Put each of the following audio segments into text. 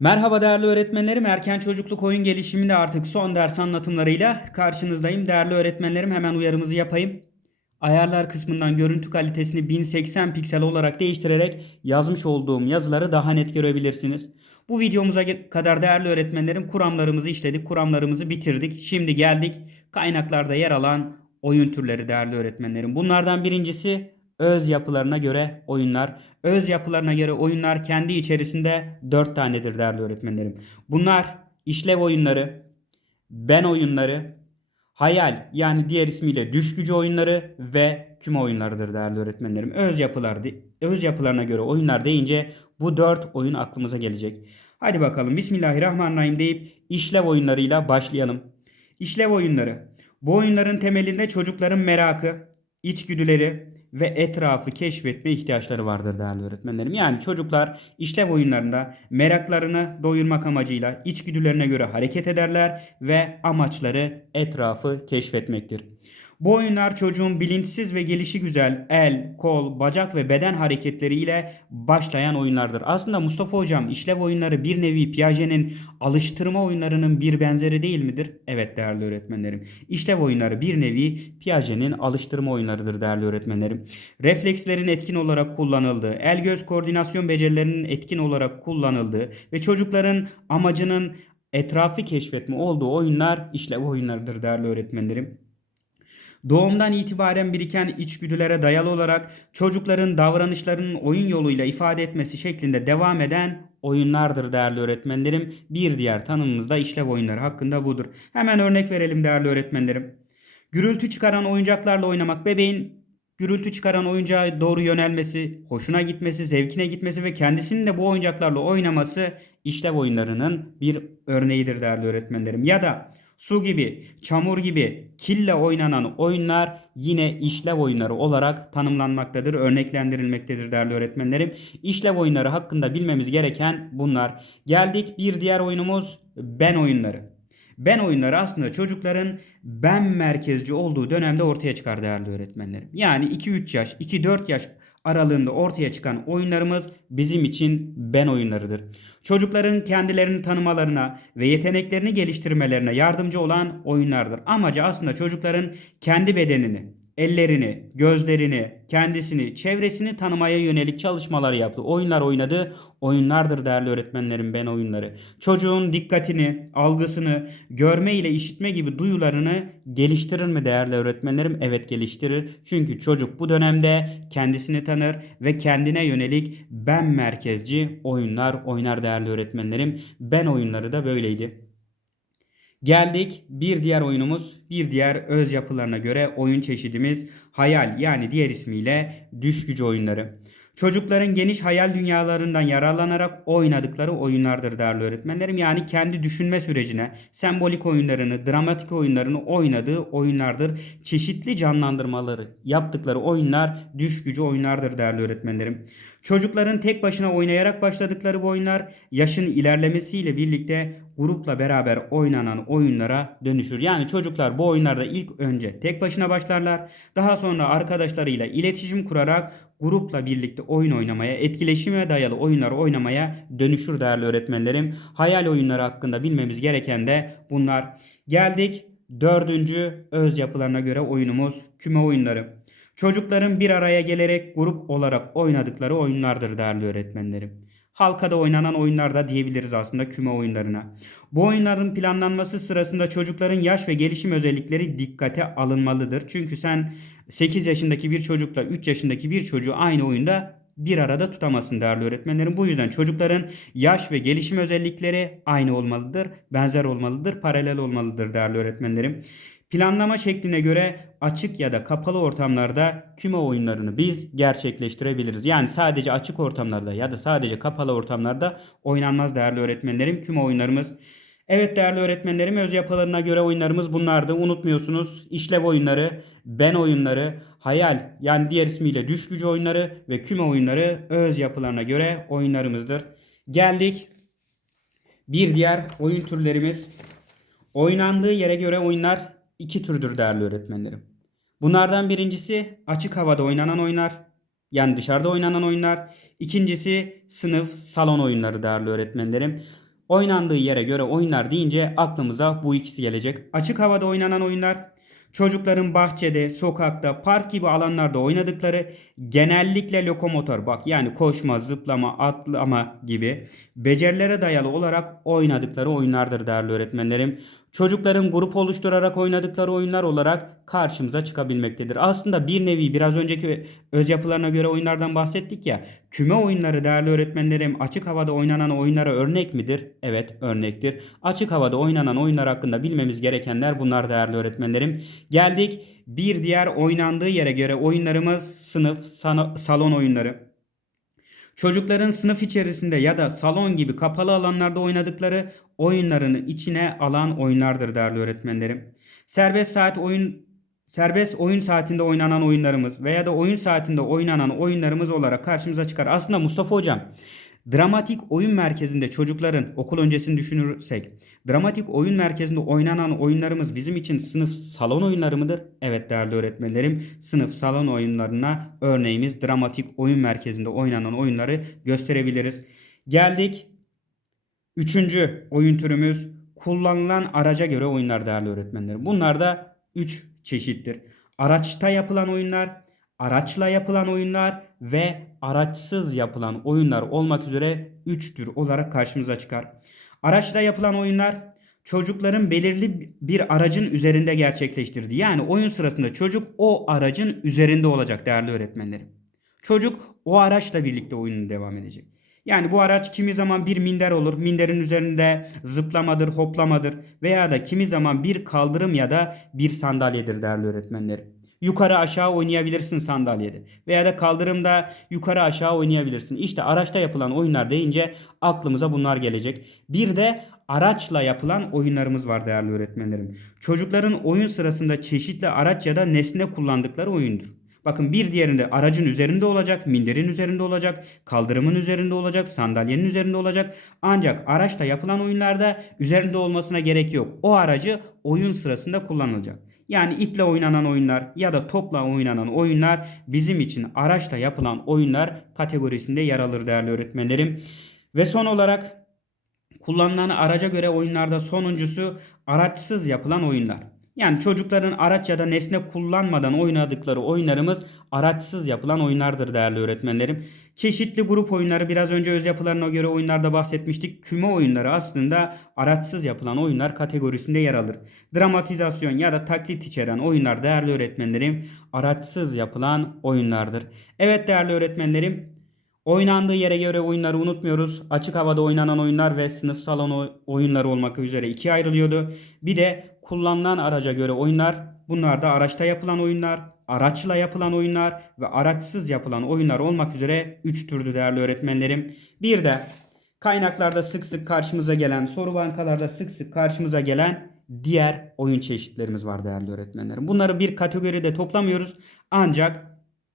Merhaba değerli öğretmenlerim. Erken çocukluk oyun gelişiminde artık son ders anlatımlarıyla karşınızdayım. Değerli öğretmenlerim hemen uyarımızı yapayım. Ayarlar kısmından görüntü kalitesini 1080 piksel olarak değiştirerek yazmış olduğum yazıları daha net görebilirsiniz. Bu videomuza kadar değerli öğretmenlerim kuramlarımızı işledik, kuramlarımızı bitirdik. Şimdi geldik kaynaklarda yer alan oyun türleri değerli öğretmenlerim. Bunlardan birincisi öz yapılarına göre oyunlar. Öz yapılarına göre oyunlar kendi içerisinde 4 tanedir değerli öğretmenlerim. Bunlar işlev oyunları, ben oyunları, hayal yani diğer ismiyle düş gücü oyunları ve küme oyunlarıdır değerli öğretmenlerim. Öz yapılar öz yapılarına göre oyunlar deyince bu 4 oyun aklımıza gelecek. Hadi bakalım Bismillahirrahmanirrahim deyip işlev oyunlarıyla başlayalım. İşlev oyunları. Bu oyunların temelinde çocukların merakı, içgüdüleri ve etrafı keşfetme ihtiyaçları vardır değerli öğretmenlerim. Yani çocuklar işlev oyunlarında meraklarını doyurmak amacıyla içgüdülerine göre hareket ederler ve amaçları etrafı keşfetmektir. Bu oyunlar çocuğun bilinçsiz ve gelişi güzel el, kol, bacak ve beden hareketleriyle başlayan oyunlardır. Aslında Mustafa Hocam işlev oyunları bir nevi Piaget'in alıştırma oyunlarının bir benzeri değil midir? Evet değerli öğretmenlerim. İşlev oyunları bir nevi Piaget'in alıştırma oyunlarıdır değerli öğretmenlerim. Reflekslerin etkin olarak kullanıldığı, el göz koordinasyon becerilerinin etkin olarak kullanıldığı ve çocukların amacının etrafı keşfetme olduğu oyunlar işlev oyunlarıdır değerli öğretmenlerim. Doğumdan itibaren biriken içgüdülere dayalı olarak çocukların davranışlarının oyun yoluyla ifade etmesi şeklinde devam eden oyunlardır değerli öğretmenlerim. Bir diğer tanımımız da işlev oyunları hakkında budur. Hemen örnek verelim değerli öğretmenlerim. Gürültü çıkaran oyuncaklarla oynamak bebeğin gürültü çıkaran oyuncağa doğru yönelmesi, hoşuna gitmesi, zevkine gitmesi ve kendisinin de bu oyuncaklarla oynaması işlev oyunlarının bir örneğidir değerli öğretmenlerim. Ya da Su gibi, çamur gibi kille oynanan oyunlar yine işlev oyunları olarak tanımlanmaktadır, örneklendirilmektedir değerli öğretmenlerim. İşlev oyunları hakkında bilmemiz gereken bunlar. Geldik bir diğer oyunumuz ben oyunları. Ben oyunları aslında çocukların ben merkezci olduğu dönemde ortaya çıkar değerli öğretmenlerim. Yani 2-3 yaş, 2-4 yaş aralığında ortaya çıkan oyunlarımız bizim için ben oyunlarıdır. Çocukların kendilerini tanımalarına ve yeteneklerini geliştirmelerine yardımcı olan oyunlardır. Amacı aslında çocukların kendi bedenini, ellerini, gözlerini, kendisini, çevresini tanımaya yönelik çalışmaları yaptı. Oyunlar oynadı. Oyunlardır değerli öğretmenlerim ben oyunları. Çocuğun dikkatini, algısını, görme ile işitme gibi duyularını geliştirir mi değerli öğretmenlerim? Evet geliştirir. Çünkü çocuk bu dönemde kendisini tanır ve kendine yönelik ben merkezci oyunlar oynar değerli öğretmenlerim. Ben oyunları da böyleydi. Geldik bir diğer oyunumuz, bir diğer öz yapılarına göre oyun çeşidimiz hayal yani diğer ismiyle düş gücü oyunları. Çocukların geniş hayal dünyalarından yararlanarak oynadıkları oyunlardır değerli öğretmenlerim. Yani kendi düşünme sürecine, sembolik oyunlarını, dramatik oyunlarını oynadığı oyunlardır. Çeşitli canlandırmaları yaptıkları oyunlar düş gücü oyunlardır değerli öğretmenlerim. Çocukların tek başına oynayarak başladıkları bu oyunlar yaşın ilerlemesiyle birlikte grupla beraber oynanan oyunlara dönüşür. Yani çocuklar bu oyunlarda ilk önce tek başına başlarlar. Daha sonra arkadaşlarıyla iletişim kurarak grupla birlikte oyun oynamaya, etkileşime dayalı oyunlar oynamaya dönüşür değerli öğretmenlerim. Hayal oyunları hakkında bilmemiz gereken de bunlar. Geldik dördüncü öz yapılarına göre oyunumuz küme oyunları. Çocukların bir araya gelerek grup olarak oynadıkları oyunlardır değerli öğretmenlerim. Halkada oynanan oyunlar da diyebiliriz aslında küme oyunlarına. Bu oyunların planlanması sırasında çocukların yaş ve gelişim özellikleri dikkate alınmalıdır. Çünkü sen 8 yaşındaki bir çocukla 3 yaşındaki bir çocuğu aynı oyunda bir arada tutamazsın değerli öğretmenlerim. Bu yüzden çocukların yaş ve gelişim özellikleri aynı olmalıdır, benzer olmalıdır, paralel olmalıdır değerli öğretmenlerim. Planlama şekline göre açık ya da kapalı ortamlarda küme oyunlarını biz gerçekleştirebiliriz. Yani sadece açık ortamlarda ya da sadece kapalı ortamlarda oynanmaz değerli öğretmenlerim küme oyunlarımız. Evet değerli öğretmenlerim öz yapılarına göre oyunlarımız bunlardı. Unutmuyorsunuz işlev oyunları, ben oyunları, hayal yani diğer ismiyle düş gücü oyunları ve küme oyunları öz yapılarına göre oyunlarımızdır. Geldik bir diğer oyun türlerimiz. Oynandığı yere göre oyunlar iki türdür değerli öğretmenlerim. Bunlardan birincisi açık havada oynanan oyunlar. Yani dışarıda oynanan oyunlar. İkincisi sınıf, salon oyunları değerli öğretmenlerim. Oynandığı yere göre oyunlar deyince aklımıza bu ikisi gelecek. Açık havada oynanan oyunlar çocukların bahçede, sokakta, park gibi alanlarda oynadıkları genellikle lokomotor bak yani koşma, zıplama, atlama gibi becerilere dayalı olarak oynadıkları oyunlardır değerli öğretmenlerim. Çocukların grup oluşturarak oynadıkları oyunlar olarak karşımıza çıkabilmektedir. Aslında bir nevi biraz önceki öz yapılarına göre oyunlardan bahsettik ya. Küme oyunları değerli öğretmenlerim açık havada oynanan oyunlara örnek midir? Evet örnektir. Açık havada oynanan oyunlar hakkında bilmemiz gerekenler bunlar değerli öğretmenlerim. Geldik bir diğer oynandığı yere göre oyunlarımız sınıf, salon oyunları. Çocukların sınıf içerisinde ya da salon gibi kapalı alanlarda oynadıkları oyunlarını içine alan oyunlardır değerli öğretmenlerim. Serbest saat oyun serbest oyun saatinde oynanan oyunlarımız veya da oyun saatinde oynanan oyunlarımız olarak karşımıza çıkar. Aslında Mustafa hocam dramatik oyun merkezinde çocukların okul öncesini düşünürsek dramatik oyun merkezinde oynanan oyunlarımız bizim için sınıf salon oyunları mıdır? Evet değerli öğretmenlerim sınıf salon oyunlarına örneğimiz dramatik oyun merkezinde oynanan oyunları gösterebiliriz. Geldik Üçüncü oyun türümüz kullanılan araca göre oyunlar değerli öğretmenlerim. Bunlar da 3 çeşittir. Araçta yapılan oyunlar, araçla yapılan oyunlar ve araçsız yapılan oyunlar olmak üzere 3 tür olarak karşımıza çıkar. Araçla yapılan oyunlar çocukların belirli bir aracın üzerinde gerçekleştirdiği. Yani oyun sırasında çocuk o aracın üzerinde olacak değerli öğretmenlerim. Çocuk o araçla birlikte oyununu devam edecek. Yani bu araç kimi zaman bir minder olur. Minderin üzerinde zıplamadır, hoplamadır veya da kimi zaman bir kaldırım ya da bir sandalyedir değerli öğretmenlerim. Yukarı aşağı oynayabilirsin sandalyede veya da kaldırımda yukarı aşağı oynayabilirsin. İşte araçta yapılan oyunlar deyince aklımıza bunlar gelecek. Bir de araçla yapılan oyunlarımız var değerli öğretmenlerim. Çocukların oyun sırasında çeşitli araç ya da nesne kullandıkları oyundur. Bakın bir diğerinde aracın üzerinde olacak, minderin üzerinde olacak, kaldırımın üzerinde olacak, sandalyenin üzerinde olacak. Ancak araçta yapılan oyunlarda üzerinde olmasına gerek yok. O aracı oyun sırasında kullanılacak. Yani iple oynanan oyunlar ya da topla oynanan oyunlar bizim için araçla yapılan oyunlar kategorisinde yer alır değerli öğretmenlerim. Ve son olarak kullanılan araca göre oyunlarda sonuncusu araçsız yapılan oyunlar. Yani çocukların araç ya da nesne kullanmadan oynadıkları oyunlarımız araçsız yapılan oyunlardır değerli öğretmenlerim. Çeşitli grup oyunları biraz önce öz yapılarına göre oyunlarda bahsetmiştik. Küme oyunları aslında araçsız yapılan oyunlar kategorisinde yer alır. Dramatizasyon ya da taklit içeren oyunlar değerli öğretmenlerim araçsız yapılan oyunlardır. Evet değerli öğretmenlerim Oynandığı yere göre oyunları unutmuyoruz. Açık havada oynanan oyunlar ve sınıf salonu oyunları olmak üzere ikiye ayrılıyordu. Bir de kullanılan araca göre oyunlar. Bunlar da araçta yapılan oyunlar, araçla yapılan oyunlar ve araçsız yapılan oyunlar olmak üzere 3 türlü değerli öğretmenlerim. Bir de kaynaklarda sık sık karşımıza gelen, soru bankalarda sık sık karşımıza gelen diğer oyun çeşitlerimiz var değerli öğretmenlerim. Bunları bir kategoride toplamıyoruz ancak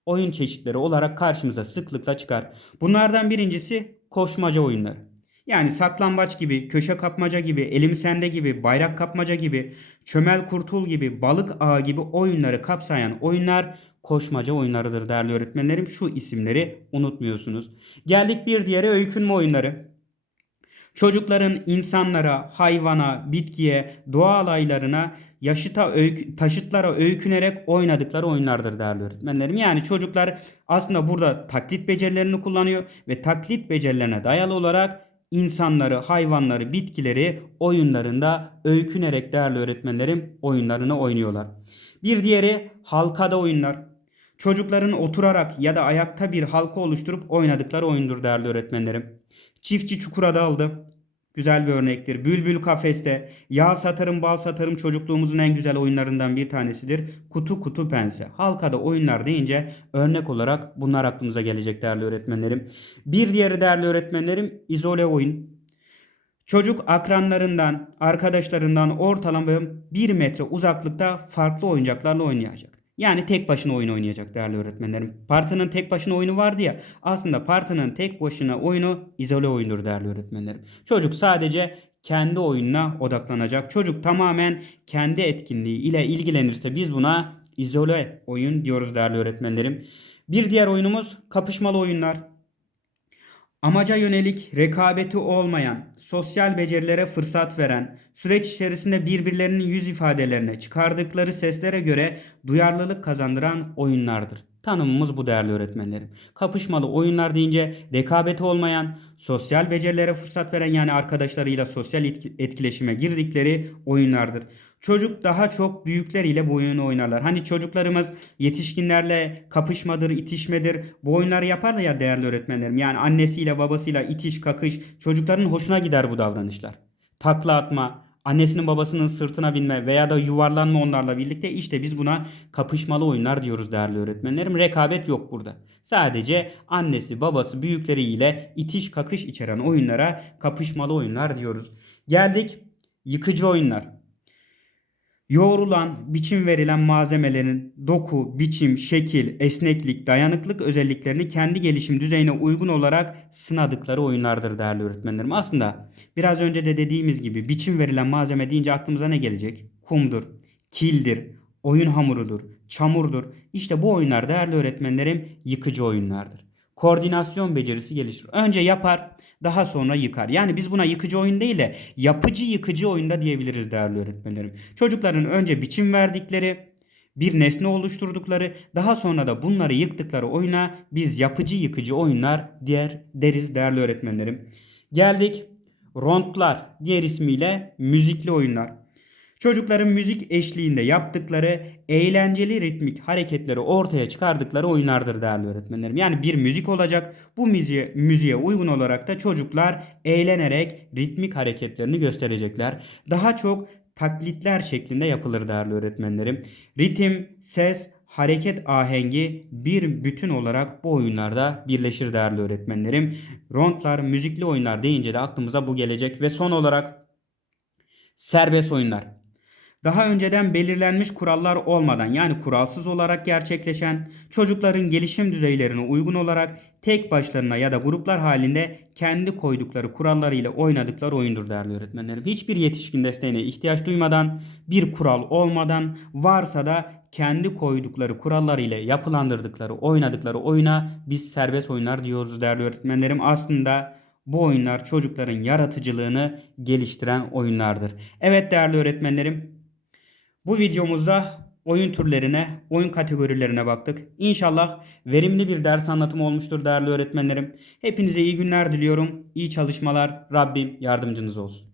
oyun çeşitleri olarak karşımıza sıklıkla çıkar. Bunlardan birincisi koşmaca oyunları. Yani saklambaç gibi, köşe kapmaca gibi, elim sende gibi, bayrak kapmaca gibi, çömel kurtul gibi, balık ağı gibi oyunları kapsayan oyunlar koşmaca oyunlarıdır değerli öğretmenlerim. Şu isimleri unutmuyorsunuz. Geldik bir diğeri öykünme oyunları. Çocukların insanlara, hayvana, bitkiye, doğa alaylarına, yaşıta öykü, taşıtlara öykünerek oynadıkları oyunlardır değerli öğretmenlerim. Yani çocuklar aslında burada taklit becerilerini kullanıyor ve taklit becerilerine dayalı olarak insanları, hayvanları, bitkileri oyunlarında öykünerek değerli öğretmenlerim oyunlarını oynuyorlar. Bir diğeri halkada oyunlar. Çocukların oturarak ya da ayakta bir halka oluşturup oynadıkları oyundur değerli öğretmenlerim. Çiftçi çukura daldı. Güzel bir örnektir. Bülbül kafeste, yağ satarım bal satarım çocukluğumuzun en güzel oyunlarından bir tanesidir. Kutu kutu pense. Halkada oyunlar deyince örnek olarak bunlar aklımıza gelecek değerli öğretmenlerim. Bir diğeri değerli öğretmenlerim izole oyun. Çocuk akranlarından, arkadaşlarından ortalama 1 metre uzaklıkta farklı oyuncaklarla oynayacak. Yani tek başına oyun oynayacak değerli öğretmenlerim. Partının tek başına oyunu vardı ya. Aslında partının tek başına oyunu izole oyundur değerli öğretmenlerim. Çocuk sadece kendi oyununa odaklanacak. Çocuk tamamen kendi etkinliği ile ilgilenirse biz buna izole oyun diyoruz değerli öğretmenlerim. Bir diğer oyunumuz kapışmalı oyunlar. Amaca yönelik rekabeti olmayan, sosyal becerilere fırsat veren, süreç içerisinde birbirlerinin yüz ifadelerine, çıkardıkları seslere göre duyarlılık kazandıran oyunlardır. Tanımımız bu değerli öğretmenlerim. Kapışmalı oyunlar deyince rekabeti olmayan, sosyal becerilere fırsat veren yani arkadaşlarıyla sosyal etki- etkileşime girdikleri oyunlardır. Çocuk daha çok büyükleriyle bu oyunu oynarlar. Hani çocuklarımız yetişkinlerle kapışmadır, itişmedir bu oyunları yaparlar ya değerli öğretmenlerim. Yani annesiyle babasıyla itiş kakış çocukların hoşuna gider bu davranışlar. Takla atma, annesinin babasının sırtına binme veya da yuvarlanma onlarla birlikte işte biz buna kapışmalı oyunlar diyoruz değerli öğretmenlerim. Rekabet yok burada. Sadece annesi babası büyükleriyle itiş kakış içeren oyunlara kapışmalı oyunlar diyoruz. Geldik yıkıcı oyunlar. Yoğrulan, biçim verilen malzemelerin doku, biçim, şekil, esneklik, dayanıklık özelliklerini kendi gelişim düzeyine uygun olarak sınadıkları oyunlardır değerli öğretmenlerim. Aslında biraz önce de dediğimiz gibi biçim verilen malzeme deyince aklımıza ne gelecek? Kumdur, kildir, oyun hamurudur, çamurdur. İşte bu oyunlar değerli öğretmenlerim yıkıcı oyunlardır. Koordinasyon becerisi geliştirir. Önce yapar, daha sonra yıkar. Yani biz buna yıkıcı oyun değil de yapıcı yıkıcı oyunda diyebiliriz değerli öğretmenlerim. Çocukların önce biçim verdikleri, bir nesne oluşturdukları, daha sonra da bunları yıktıkları oyuna biz yapıcı yıkıcı oyunlar diğer deriz değerli öğretmenlerim. Geldik rondlar, diğer ismiyle müzikli oyunlar. Çocukların müzik eşliğinde yaptıkları eğlenceli ritmik hareketleri ortaya çıkardıkları oyunlardır değerli öğretmenlerim. Yani bir müzik olacak. Bu müziğe, müziğe uygun olarak da çocuklar eğlenerek ritmik hareketlerini gösterecekler. Daha çok taklitler şeklinde yapılır değerli öğretmenlerim. Ritim, ses, hareket ahengi bir bütün olarak bu oyunlarda birleşir değerli öğretmenlerim. Rondlar, müzikli oyunlar deyince de aklımıza bu gelecek ve son olarak serbest oyunlar. Daha önceden belirlenmiş kurallar olmadan yani kuralsız olarak gerçekleşen, çocukların gelişim düzeylerine uygun olarak tek başlarına ya da gruplar halinde kendi koydukları kurallarıyla oynadıkları oyundur değerli öğretmenlerim. Hiçbir yetişkin desteğine ihtiyaç duymadan, bir kural olmadan, varsa da kendi koydukları kurallarıyla yapılandırdıkları, oynadıkları oyuna biz serbest oyunlar diyoruz değerli öğretmenlerim. Aslında bu oyunlar çocukların yaratıcılığını geliştiren oyunlardır. Evet değerli öğretmenlerim, bu videomuzda oyun türlerine, oyun kategorilerine baktık. İnşallah verimli bir ders anlatımı olmuştur değerli öğretmenlerim. Hepinize iyi günler diliyorum. İyi çalışmalar. Rabbim yardımcınız olsun.